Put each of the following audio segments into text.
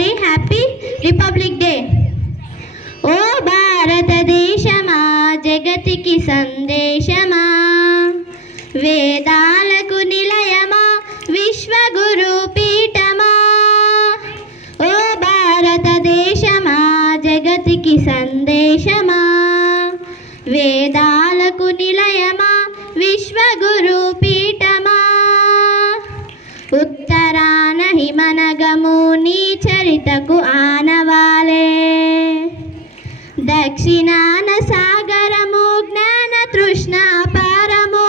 Very happy republic day. ఓ భారతదేశమా జగతికి సందేశమా, వేదాలకు నిలయమా విశ్వగురు పీఠమా. ఓ భారతదేశమా జగతికి సందేశమా, వేదాలకు నిలయమా విశ్వగురు పీఠమా. ఉత్తరాన హిమనగము నీ చరితకు ఆనవాలే, దక్షిణాన సాగరము జ్ఞాన తృష్ణ అపారము,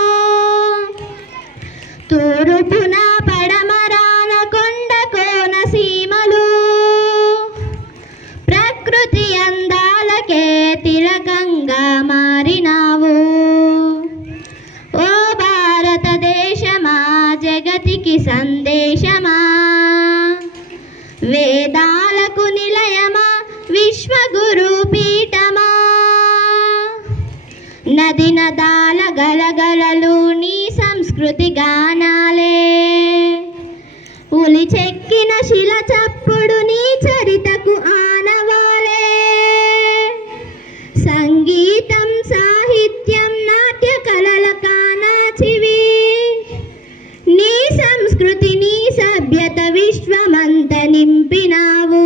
తూర్పున పడమరాన కొండ కోన సీమలు, ప్రకృతి అందాలకే తిలకంగా మారినావు. ఓ భారతదేశమా జగతికి సందేశమా, వేదాలకు నిలయమా విశ్వగురు పీఠమా. నది నదాల గలగలలు నీ సంస్కృతి గానాలే, ఉలి చెక్కిన శిల చప్పుడు నీ చరితకు ఆనవాలే. సంగీతం సాహిత్యం నాట్య కళల కానాచివి, నీ సంస్కృతి నీ సభ్యత విశ్వమంత నింపినావు.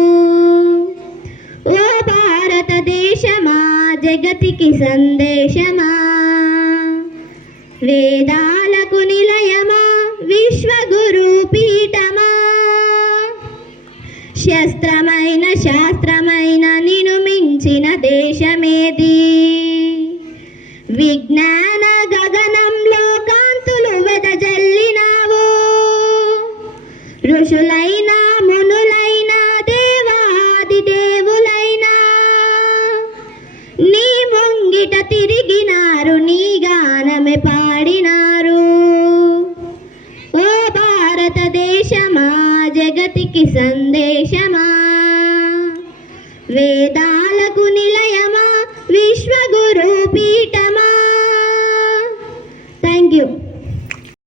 ఓ భారతదేశమా జగతికి సందేశమా, వేదాలకు నిలయమా విశ్వగురు పీఠమా. శస్త్రమైన శాస్త్రమైన నిను మించిన దేశమేది, విజ్ఞాన గగనంలో కాంతులు వెదజల్లినావు. ఋషులైనా మునులైనా దేవాది దేవులైనా నీ ముంగిట తిరిగినారు, నీ గానమే పాడినారు. ఓ భారతదేశమా జగతికి సందేశమా, వేదాలకు నిలయమా విశ్వగురు పీఠమా.